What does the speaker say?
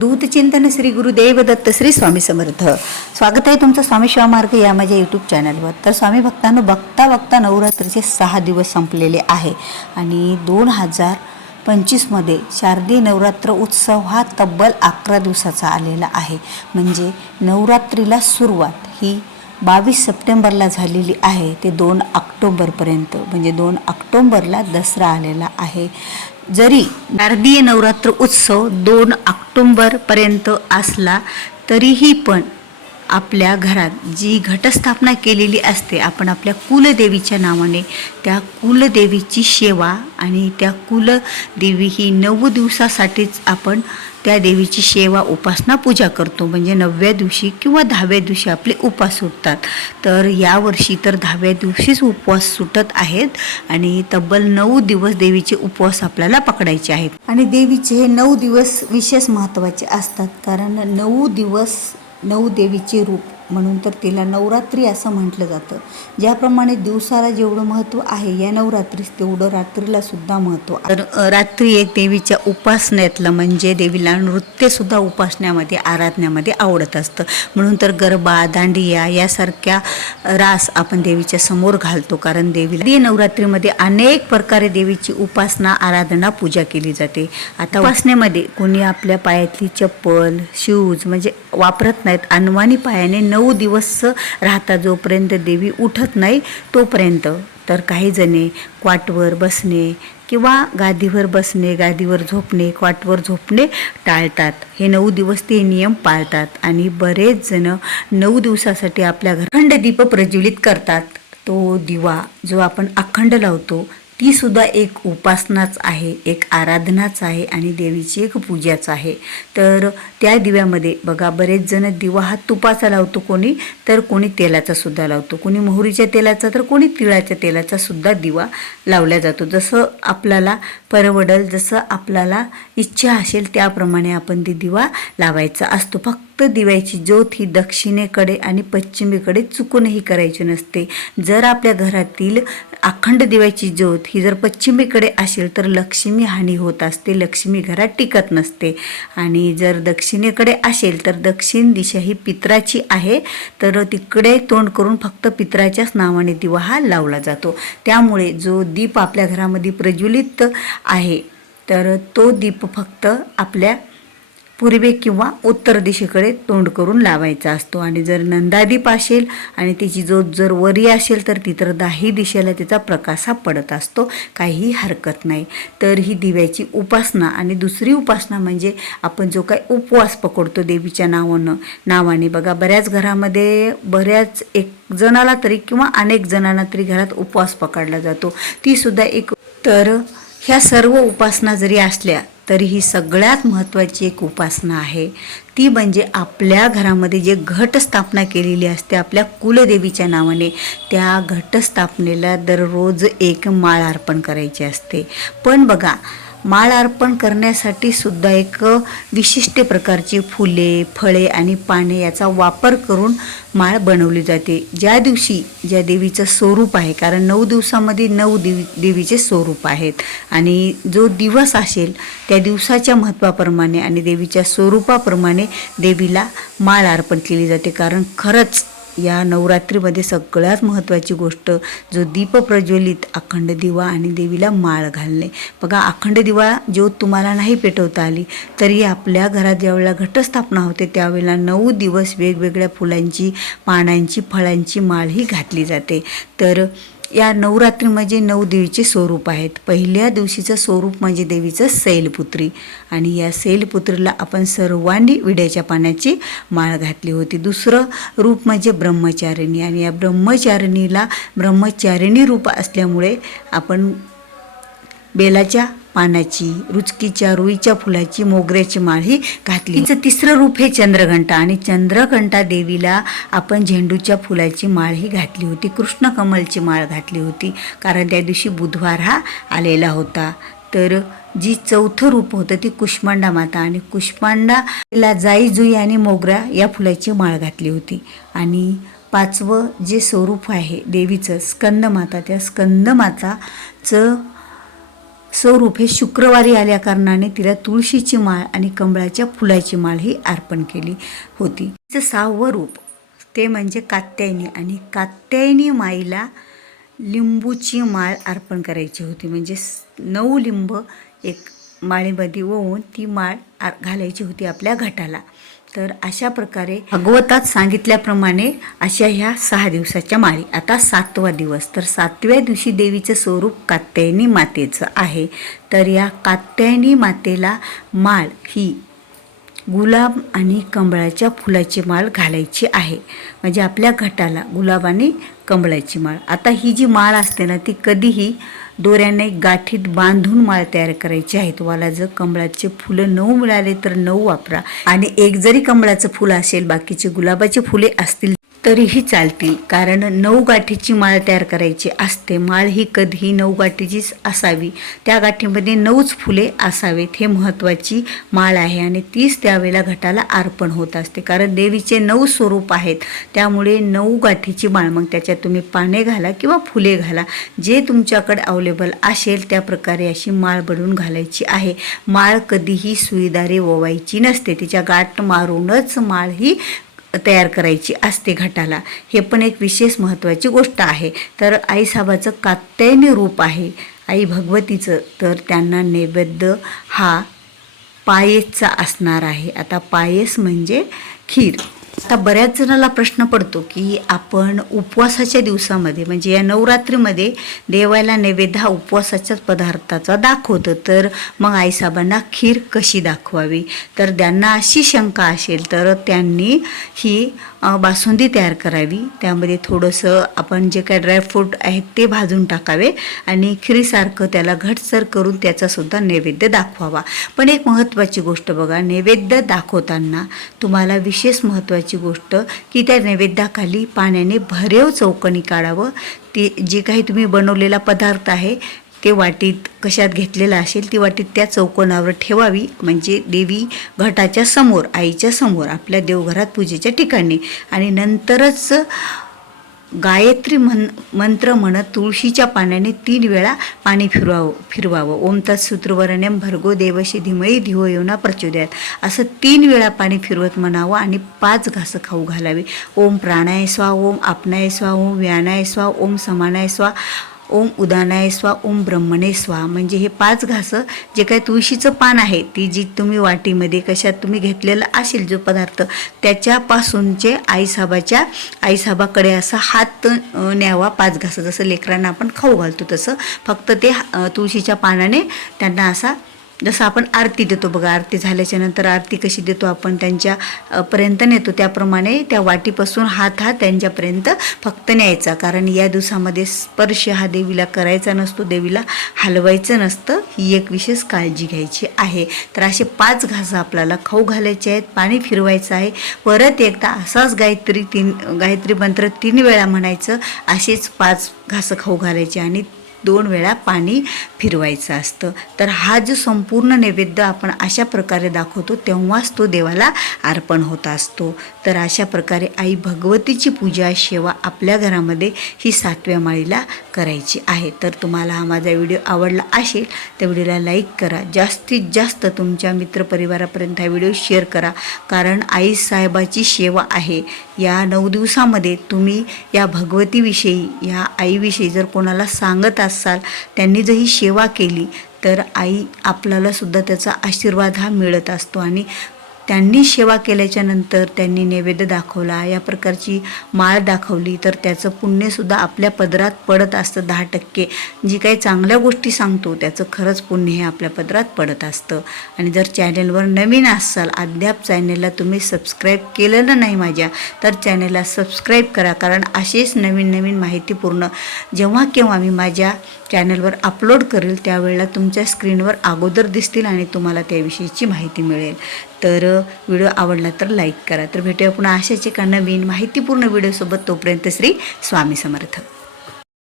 दूतचिंतन श्री गुरुदेव दत्त श्री स्वामी समर्थ. स्वागत आहे तुमचं स्वामी शिवामार्ग या माझ्या यूट्यूब चॅनलवर तर स्वामी भक्तांनो बघता बघता नवरात्रीचे सहा दिवस संपलेले आहे आणि दोन हजार पंचवीसमध्ये शारदीय नवरात्र उत्सव हा तब्बल अकरा दिवसाचा आलेला आहे. म्हणजे नवरात्रीला सुरुवात ही बावीस सप्टेंबरला झालेली आहे. ते दोन ऑक्टोबरपर्यंत म्हणजे दोन ऑक्टोंबरला दसरा आलेला आहे. जरी नारदीय नवरात्र उत्सव दोन ऑक्टोंबरपर्यंत असला तरीही पण आपल्या घरात जी घटस्थापना केलेली असते आपण आपल्या कुलदेवीच्या नावाने त्या कुलदेवीची सेवा आणि त्या कुलदेवी ही नऊ दिवसासाठीच आपण त्या देवीची सेवा उपासना पूजा करतो. म्हणजे नवव्या दिवशी किंवा दहाव्या दिवशी आपले उपवास सुटतात. तर यावर्षी तर दहाव्या दिवशीच उपवास सुटत आहेत आणि तब्बल नऊ दिवस देवीचे उपवास आपल्याला पकडायचे आहेत. आणि देवीचे हे नऊ दिवस विशेष महत्त्वाचे असतात. कारण नऊ दिवस नऊ देवीचे रूप म्हणून तर तिला नवरात्री असं म्हटलं जातं. ज्याप्रमाणे दिवसाला जेवढं महत्त्व आहे या नवरात्रीस तेवढं रात्रीला सुद्धा महत्त्व तर रात्री एक देवीच्या उपासनेतलं म्हणजे देवीला नृत्यसुद्धा उपासण्यामध्ये आराधण्यामध्ये आवडत असतं. म्हणून तर गरबा दांडिया यासारख्या रास आपण देवीच्या समोर घालतो. कारण देवीला नवरात्रीमध्ये अनेक प्रकारे देवीची उपासना आराधना पूजा केली जाते. आता उपासनेमध्ये कोणी आपल्या पायातली चप्पल शूज म्हणजे वापरत नाहीत. अनवाणी पायाने नऊ नऊ दिवस राहतात जोपर्यंत देवी उठत नाही तोपर्यंत. तर काही जणे क्वाटवर बसणे किंवा गादीवर बसणे गादीवर झोपणे क्वाटवर झोपणे टाळतात. हे नऊ दिवस ते नियम पाळतात आणि बरेच जण नऊ दिवसासाठी आपल्या घर अखंड दीप प्रज्वलित करतात. तो दिवा जो आपण अखंड लावतो ती सुद्धा एक उपासनाच आहे एक आराधनाच आहे आणि देवीची एक पूजाच आहे. तर त्या दिव्यामध्ये बघा बरेच जण दिवा हा तुपाचा लावतो कोणी तर कोणी तेलाचा सुद्धा लावतो. कोणी मोहरीच्या तेलाचा तर कोणी तिळाच्या तेलाचा सुद्धा दिवा लावला जातो. जसं आपल्याला परवडल जसं आपल्याला इच्छा असेल त्याप्रमाणे आपण ती दिवा लावायचा असतो. फक्त दिव्याची ज्योत ही दक्षिणेकडे आणि पश्चिमेकडे चुकूनही करायची नसते. जर आपल्या घरातील अखंड दिव्याची ज्योत ही जर पश्चिमेकडे असेल तर लक्ष्मी हानी होत असते लक्ष्मी घरात टिकत नसते. आणि जर दक्षिणेकडे असेल तर दक्षिण दिशा ही पित्राची आहे तर तिकडे तोंड करून फक्त पित्राच्याच नावाने दिवा हा लावला जातो. त्यामुळे जो दीप आपल्या घरामध्ये प्रज्वलित आहे तर तो दीप फक्त आपल्या पूर्वे किंवा उत्तर दिशेकडे तोंड करून लावायचा असतो. आणि जर नंदादीप असेल आणि तिची जोत जर वरी असेल तर ती तर दाही दिशेला तिचा प्रकाश हा पडत असतो. काहीही हरकत नाही. तर ही दिव्याची उपासना. आणि दुसरी उपासना म्हणजे आपण जो काही उपवास पकडतो देवीच्या नावानं नावाने. बघा बऱ्याच घरामध्ये बऱ्याच एक जणाला तरी किंवा अनेक जणांना तरी घरात उपवास पकडला जातो. ती सुद्धा एक तर ह्या सर्व उपासना जरी असल्या तरी ही सगळ्यात महत्त्वाची एक उपासना आहे. ती म्हणजे आपल्या घरामध्ये जे घटस्थापना केलेली असते आपल्या कुलदेवीच्या नावाने त्या घटस्थापनेला दररोज एक माळ अर्पण करायची असते. पण बघा माळ अर्पण करण्यासाठी सुद्धा एक विशिष्ट प्रकारची फुले फळे आणि पाने याचा वापर करून माळ बनवली जाते. ज्या दिवशी ज्या देवीचं स्वरूप आहे कारण नऊ दिवसामध्ये नऊ देवी देवीचे स्वरूप आहेत आणि जो दिवस असेल त्या दिवसाच्या महत्त्वाप्रमाणे आणि देवीच्या स्वरूपाप्रमाणे देवीला माळ अर्पण केली जाते. कारण खरंच या नवरात्रीमध्ये सगळ्यात महत्त्वाची गोष्ट जो दीप प्रज्वलित अखंड दिवा आणि देवीला माळ घालणे. बघा अखंड दिवा ज्योत तुम्हाला नाही पेटवता आली तरी आपल्या घरात ज्यावेळेला घटस्थापना होते त्यावेळेला नऊ दिवस वेगवेगळ्या फुलांची पानांची फळांची माळ ही घातली जाते. तर या नवरात्री म्हणजे नऊ देवीचे स्वरूप आहेत. पहिल्या दिवशीचं स्वरूप म्हणजे देवीचं सैलपुत्री. आणि या सैलपुत्रीला आपण सर्वांनी विड्याच्या पाण्याची माळ घातली होती. दुसरं रूप म्हणजे ब्रह्मचारिणी. आणि या ब्रह्मचारिणीला ब्रह्मचारिणी रूप असल्यामुळे आपण बेलाच्या पानाची रुचकीच्या रुईच्या फुलाची मोगऱ्याची माळ ही घातली. तिचं तिसरं रूप हे चंद्रघंटा आणि चंद्रघंटा देवीला आपण झेंडूच्या फुलाची माळ ही घातली होती. कृष्ण कमलची माळ घातली होती. कारण त्या दिवशी बुधवार हा आलेला होता. तर जी चौथं रूप होतं ती कुष्मांडा माता आणि कुष्मांडाला जाई जुई आणि मोगरा या फुलाची माळ घातली होती. आणि पाचवं जे स्वरूप आहे देवीचं स्कंदमाता. त्या स्कंदमाताचं स्वरूप हे शुक्रवारी आल्या कारणाने तिला तुळशीची माळ आणि कमळाच्या फुलाची माळ ही अर्पण केली होती. तिचं सहावं रूप ते म्हणजे कात्यायनी. आणि कात्यायनी माईला लिंबूची माळ अर्पण करायची होती. म्हणजे नऊ लिंब एक माळेमध्ये ओवून ती माळ घालायची होती आपल्या घटाला. तर अशा प्रकारे भगवतात सांगितल्याप्रमाणे अशा ह्या सहा दिवसाच्या माळी. आता सातवा दिवस. तर सातव्या दिवशी देवीचं स्वरूप कात्यायनी मातेचं आहे. तर या कात्यायनी मातेला माळ ही गुलाब आणि कमळाच्या फुलाची माळ घालायची आहे. म्हणजे आपल्या घटाला गुलाब आणि कमळाची माळ. आता ही जी माळ असते ना ती कधीही दोऱ्याने गाठीत बांधून माळ तयार करायची आहे. तुम्हाला जर कमळाचे फुलं नऊ मिळाले तर नऊ वापरा. आणि एक जरी कमळाचं फुलं असेल बाकीचे गुलाबाचे फुले असतील तरीही चालतील. कारण नऊ गाठीची माळ तयार करायची असते. माळ ही कधीही नऊ गाठीचीच असावी. त्या गाठीमध्ये नऊच फुले असावेत हे महत्त्वाची माळ आहे आणि तीच त्यावेळेला घटाला अर्पण होत असते. कारण देवीचे नऊ स्वरूप आहेत. त्यामुळे नऊ गाठीची माळ मग त्याच्यात तुम्ही पाने घाला किंवा फुले घाला. जे तुमच्याकडे अवेलेबल असेल त्या प्रकारे अशी माळ बनवून घालायची आहे. माळ कधीही सुईदारे ओवायची नसते. तिच्या गाठ मारूनच माळ ही तयार करायची असते घटाला. हे पण एक विशेष महत्त्वाची गोष्ट आहे. तर आईसाबाचं कात्यायने रूप आहे. आई भगवतीचं. तर त्यांना नैवेद्य हा पायसचा असणार आहे. आता पायस म्हणजे खीर. आता बऱ्याच जणाला प्रश्न पडतो की आपण उपवासाच्या दिवसामध्ये म्हणजे या नवरात्रीमध्ये देवाला नैवेद्य हा उपवासाच्याच पदार्थाचा दाखवतो तर मग आईसाहेबांना खीर कशी दाखवावी? तर त्यांना अशी शंका असेल तर त्यांनी ही बासुंदी तयार करावी. त्यामध्ये थोडंसं आपण जे काय ड्रायफ्रूट आहेत ते भाजून टाकावे आणि खिरीसारखं त्याला घटसर करून त्याचासुद्धा नैवेद्य दाखवावा. पण एक महत्त्वाची गोष्ट बघा नैवेद्य दाखवताना तुम्हाला विशेष महत्त्वाची गोष्ट की त्या नैवेद्याखाली पाण्याने भरेव चौकणी काढावं. ते जे काही तुम्ही बनवलेला पदार्थ आहे ते वाटीत कशात घेतलेलं असेल ती वाटीत त्या चौकोनावर ठेवावी. म्हणजे देवी घटाच्या समोर आईच्या समोर आपल्या देवघरात पूजेच्या ठिकाणी. आणि नंतरच गायत्री मन मंत्र म्हणत तुळशीच्या पाण्याने तीन वेळा पाणी फिरवावं फिरवावं. ओम सूत्रवरण्यम भर्गो देवशी धीमई धिओ येऊना प्रचोदयात. असं तीन वेळा पाणी फिरवत म्हणावं आणि पाच घासं खाऊ घालावी. ओम प्राणाय स्वा ओम आपणाय स्वा ओम व्यानाय स्वा ओम समानाय स्वा ओम उदानाय स्वा ओम ब्रह्मणे स्वा म्हणजे हे पाच घासं जे काही तुळशीचं पान आहे ती जी तुम्ही वाटीमध्ये कशात तुम्ही घेतलेला असेल जो पदार्थ त्याच्यापासूनचे आईसाबाच्या आईसाबाकडे असा हात न्यावा पाच घासं. जसं लेकरांना आपण खाऊ घालतो तसं फक्त ते तुळशीच्या पानाने त्यांना असा जसं आपण आरती देतो बघा आरती झाल्याच्यानंतर आरती कशी देतो आपण त्यांच्यापर्यंत नेतो त्याप्रमाणे त्या वाटीपासून हात हा त्यांच्यापर्यंत फक्त न्यायचा. कारण या दिवसामध्ये स्पर्श हा देवीला करायचा नसतो देवीला हलवायचं नसतं ही एक विशेष काळजी घ्यायची आहे. तर असे पाच घासं आपल्याला खाऊ घालायचे आहेत पाणी फिरवायचं आहे. परत एकदा असाच गायत्री तीन गायत्री मंत्र तीन वेळा म्हणायचं असेच पाच घासं खाऊ घालायचे आणि दोन वेळा पाणी फिरवायचं असतं. तर हा जो संपूर्ण नैवेद्य आपण अशा प्रकारे दाखवतो तेव्हाच तो देवाला अर्पण होत असतो. तर अशा प्रकारे आई भगवतीची पूजा सेवा आपल्या घरामध्ये ही सातव्या माळीला करायची आहे. तर तुम्हाला हा माझा व्हिडिओ आवडला असेल तर व्हिडिओला लाईक करा. जास्तीत जास्त तुमच्या मित्रपरिवारापर्यंत हा व्हिडिओ शेअर करा. कारण आई साहेबाची सेवा आहे. या नऊ दिवसामध्ये तुम्ही या भगवतीविषयी या आईविषयी जर कोणाला सांगत असाल त्यांनी जर ही सेवा केली तर आई आपल्याला सुद्धा त्याचा आशीर्वाद हा मिळत असतो. आणि त्यांनी सेवा केल्याच्यानंतर त्यांनी नैवेद्य दाखवला या प्रकारची माळ दाखवली. तर त्याचं पुण्यसुद्धा आपल्या पदरात पडत असतं दहा टक्के. जी काही चांगल्या गोष्टी सांगतो त्याचं खरंच पुण्य हे आपल्या पदरात पडत असतं. आणि जर चॅनेलवर नवीन असाल अद्याप चॅनेलला तुम्ही सबस्क्राईब केलेलं नाही माझ्या तर चॅनेलला सबस्क्राईब करा. कारण असेच नवीन नवीन माहितीपूर्ण जेव्हा केव्हा मी माझ्या चॅनलवर अपलोड करेल त्यावेळेला तुमच्या स्क्रीनवर अगोदर दिसतील आणि तुम्हाला त्याविषयीची माहिती मिळेल. तर व्हिडिओ आवडला तर लाईक करा. तर भेटूया पुन्हा अशाच एका नवीन माहितीपूर्ण व्हिडिओसोबत. तोपर्यंत श्री स्वामी समर्थ.